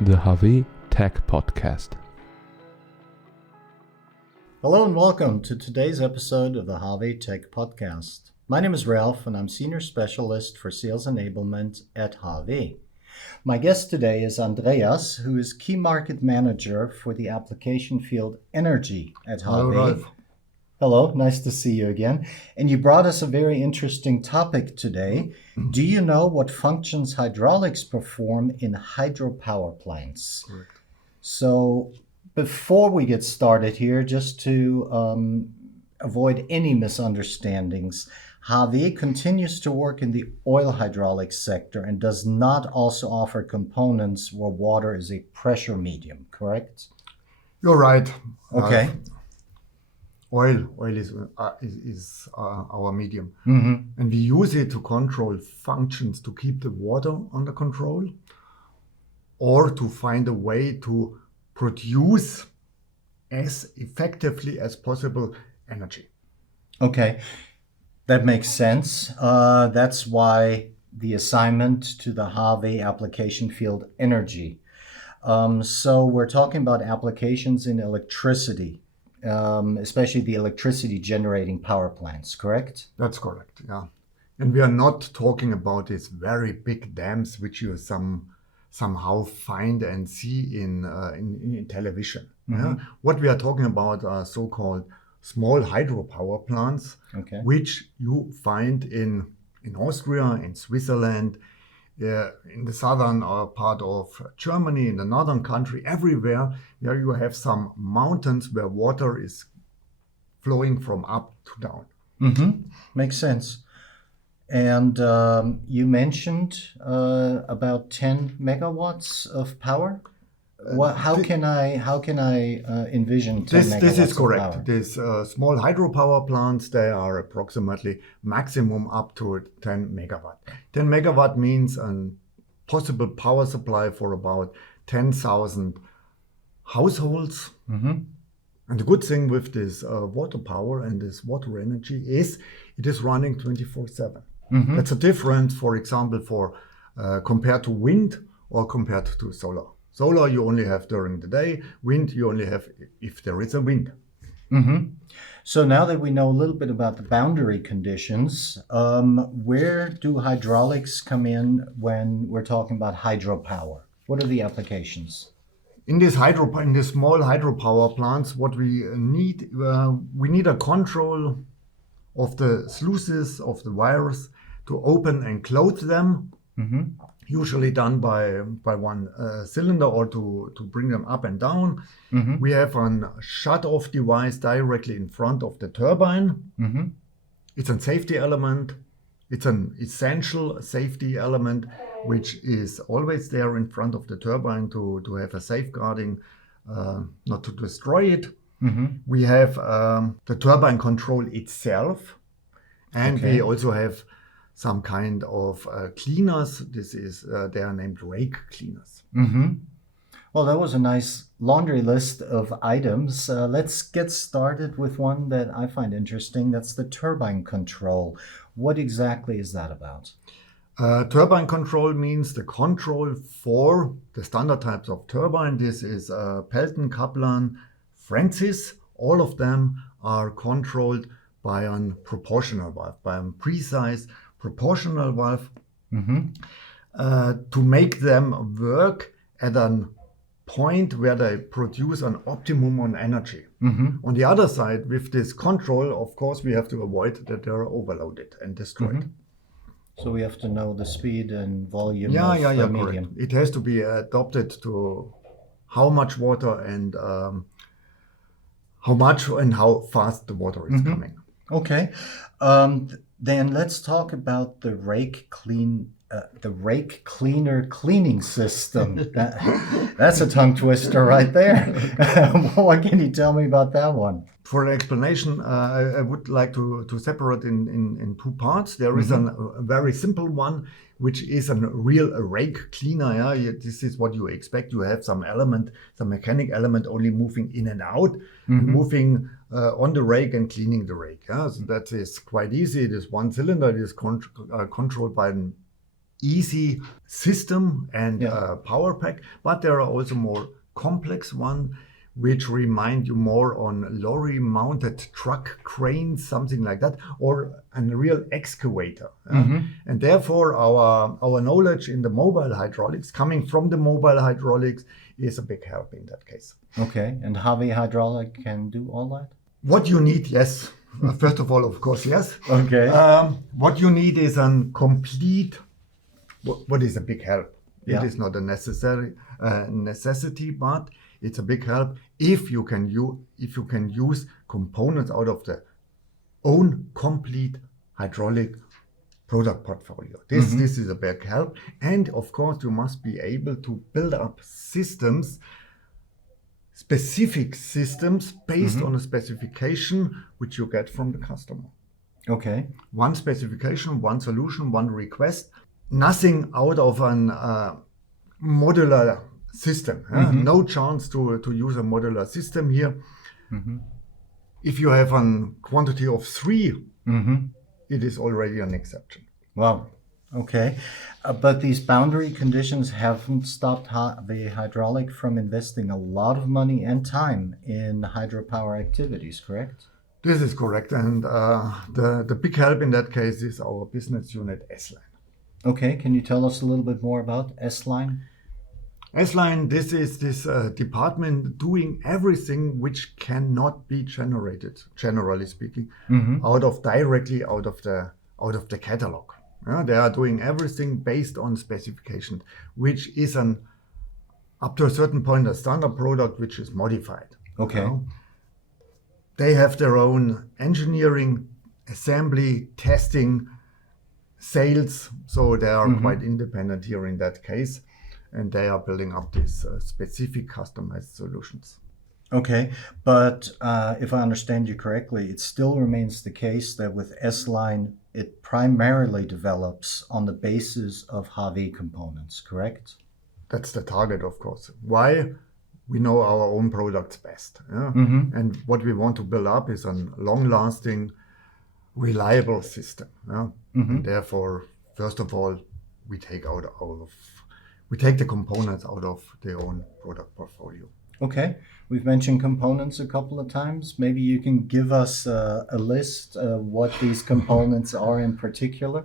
the HAWE Tech Podcast. Hello and welcome to today's episode of the HAWE Tech Podcast. My name is Ralph and I'm Senior Specialist for Sales Enablement at HAWE. My guest today is Andreas, who is Key Market Manager for the application field Energy at HAWE. Hello, Ralph. Hello, nice to see you again. And you brought us a very interesting topic today. Do you know what functions hydraulics perform in hydropower plants? Correct. So before we get started here, just to avoid any misunderstandings, HAWE continues to work in the oil hydraulics sector and does not also offer components where water is a pressure medium, correct? You're right. Okay. Oil is our medium, Mm-hmm. and we use it to control functions to keep the water under control, or to find a way to produce as effectively as possible energy. Okay, that makes sense. That's why the assignment to the HAWE application field Energy. So we're talking about applications in electricity. Especially the electricity generating power plants, correct? That's correct, yeah. And we are not talking about these very big dams which you somehow find and see in television. Mm-hmm. Yeah? What we are talking about are so-called small hydropower plants, Okay. which you find in Austria, in Switzerland, in the southern part of Germany, in the northern country, everywhere where you have some mountains where water is flowing from up to down. Mm-hmm. Makes sense. And you mentioned about 10 megawatts of power. How can I envision 10 megawatts This is of correct. power? These small hydropower plants, they are approximately maximum up to 10 megawatt. 10 megawatt means a possible power supply for about 10,000 households. Mm-hmm. And the good thing with this water power and this water energy is it is running 24/7. Mm-hmm. That's a difference, for example, for compared to wind or compared to solar. Solar you only have during the day. Wind you only have if there is a wind. Mm-hmm. So now that we know a little bit about the boundary conditions, where do hydraulics come in when we're talking about hydropower? What are the applications? In this small hydropower plants, what we need a control of the sluices of the wires to open and close them. Mm-hmm. Usually done by one cylinder, or to bring them up and down. Mm-hmm. We have a shut-off device directly in front of the turbine. Mm-hmm. It's a safety element. It's an essential safety element which is always there in front of the turbine to have a safeguarding, not to destroy it. Mm-hmm. We have the turbine control itself, and Okay. we also have some kind of cleaners. They are named rake cleaners. Mm-hmm. Well, that was a nice laundry list of items. Let's get started with one that I find interesting. That's the turbine control. What exactly is that about? Turbine control means the control for the standard types of turbine. This is Pelton, Kaplan, Francis. All of them are controlled by a proportional valve, by a precise proportional valve, Mm-hmm. to make them work at a point where they produce an optimum on energy. Mm-hmm. On the other side, with this control, of course, we have to avoid that they are overloaded and destroyed. Mm-hmm. So we have to know the speed and volume Yeah, of the correct. medium. It has to be adapted to how much water and how much and how fast the water is Mhm. coming. Okay. Then let's talk about the rake cleaner cleaning system. That's a tongue twister right there. What can you tell me about that one? For an explanation, I would like to separate in two parts. There is a very simple one, which is a real rake cleaner. Yeah? This is what you expect. You have some element, some mechanic element only moving in and out, moving on the rake and cleaning the rake. Yeah? So that is quite easy. It is one cylinder. It is controlled by an easy system and power pack, but there are also more complex ones which remind you more on lorry-mounted truck cranes, something like that, or a real excavator. And therefore, our knowledge in the mobile hydraulics, coming from the mobile hydraulics, is a big help in that case. Okay, and HAWE Hydraulik can do all that? What you need, yes. First of all, of course, yes. Okay. What you need is a complete. What is a big help? Yeah. It is not a necessity, but it's a big help if you can use components out of the own complete hydraulic product portfolio. This is a big help, and of course you must be able to build up specific systems based on a specification which you get from the customer. Okay. One specification, one solution, one request. Nothing out of an modular system. No chance to use a modular system here. If you have a quantity of 3, it is already an exception. Wow. Okay. But these boundary conditions haven't stopped HAWE Hydraulik from investing a lot of money and time in hydropower activities, correct? This is correct. And the big help in that case is our business unit Aschheim. Okay. Can you tell us a little bit more about Aschheim? Aschheim, this is this department doing everything which cannot be generated, generally speaking, directly out of the catalog. They are doing everything based on specifications, which is up to a certain point a standard product which is modified. Okay. They have their own engineering, assembly, testing, sales, so they are quite independent here in that case, and they are building up these specific customized solutions. Okay, but if I understand you correctly, it still remains the case that with S-Line, it primarily develops on the basis of HAWE components, correct? That's the target, of course. Why? We know our own products best. And what we want to build up is a long-lasting, reliable system. And therefore, first of all, we take the components out of their own product portfolio. Okay, we've mentioned components a couple of times. Maybe you can give us a list of what these components are in particular?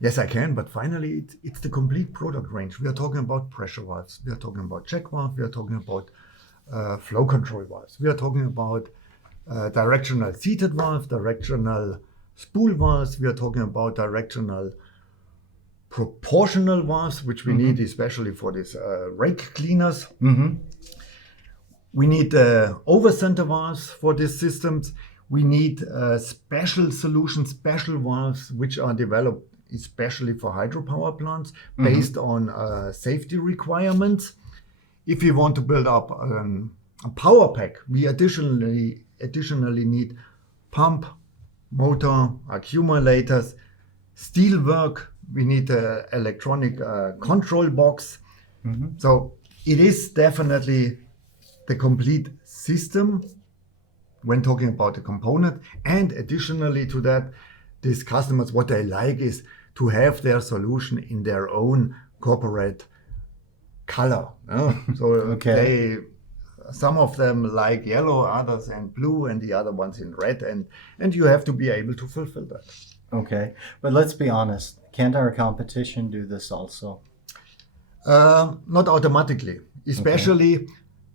Yes, I can, but finally, it's the complete product range. We are talking about pressure valves, we are talking about check valves, we are talking about flow control valves, we are talking about directional seated valves, directional spool valves, we are talking about directional proportional valves, which we need especially for these rake cleaners. We need over-center valves for these systems. We need special solutions, special valves, which are developed especially for hydropower plants based on safety requirements. If we want to build up a power pack, we additionally need pump, motor, accumulators, steel work. We need an electronic control box. So it is definitely the complete system when talking about the component. And additionally to that, these customers, what they like is to have their solution in their own corporate color. So some of them like yellow, others in blue, and the other ones in red. And you have to be able to fulfill that. Okay, but let's be honest. Can't our competition do this also? Not automatically, especially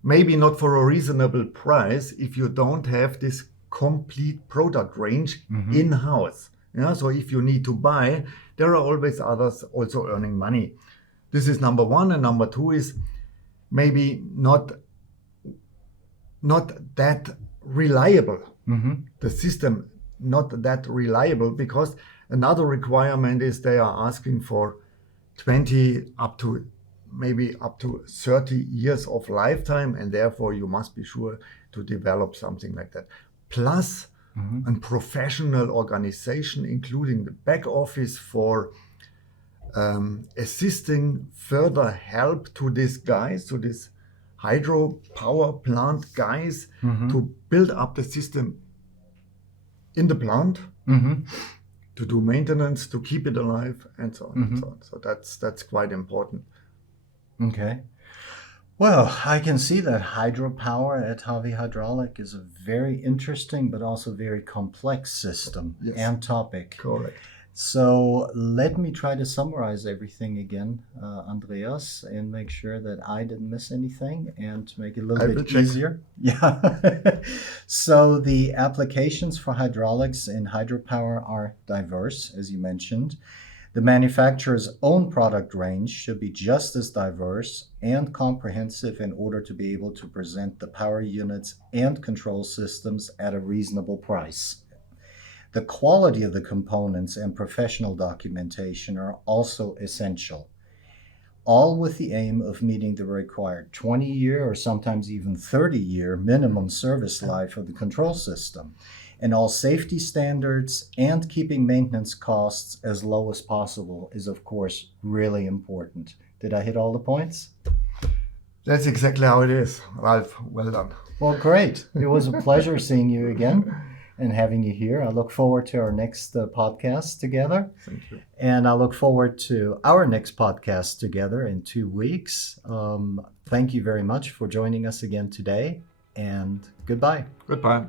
maybe not for a reasonable price if you don't have this complete product range in-house. So if you need to buy, there are always others also earning money. This is number one, and number two is maybe not that reliable. The system not that reliable, because another requirement is they are asking for 20 up to 30 years of lifetime, and therefore you must be sure to develop something like that. Plus a professional organization, including the back office for assisting further help to these guys, to these hydropower plant guys, to build up the system in the plant. to do maintenance, to keep it alive, and so on and Mhm. so on. So that's quite important. Okay. Well, I can see that hydropower at HAWE Hydraulik is a very interesting but also very complex system Yes. and topic. Correct. So let me try to summarize everything again, Andreas, and make sure that I didn't miss anything and to make it a I little will bit check. easier. Yeah. So the applications for hydraulics in hydropower are diverse, as you mentioned. The manufacturer's own product range should be just as diverse and comprehensive in order to be able to present the power units and control systems at a reasonable price. The quality of the components and professional documentation are also essential, all with the aim of meeting the required 20-year or sometimes even 30-year minimum service life of the control system, and all safety standards and keeping maintenance costs as low as possible is, of course, really important. Did I hit all the points? That's exactly how it is, Ralph. Well done. Well, great. It was a pleasure seeing you again and having you here. I look forward to our next podcast together. Thank you. And I look forward to our next podcast together in 2 weeks. Thank you very much for joining us again today, and goodbye. Goodbye.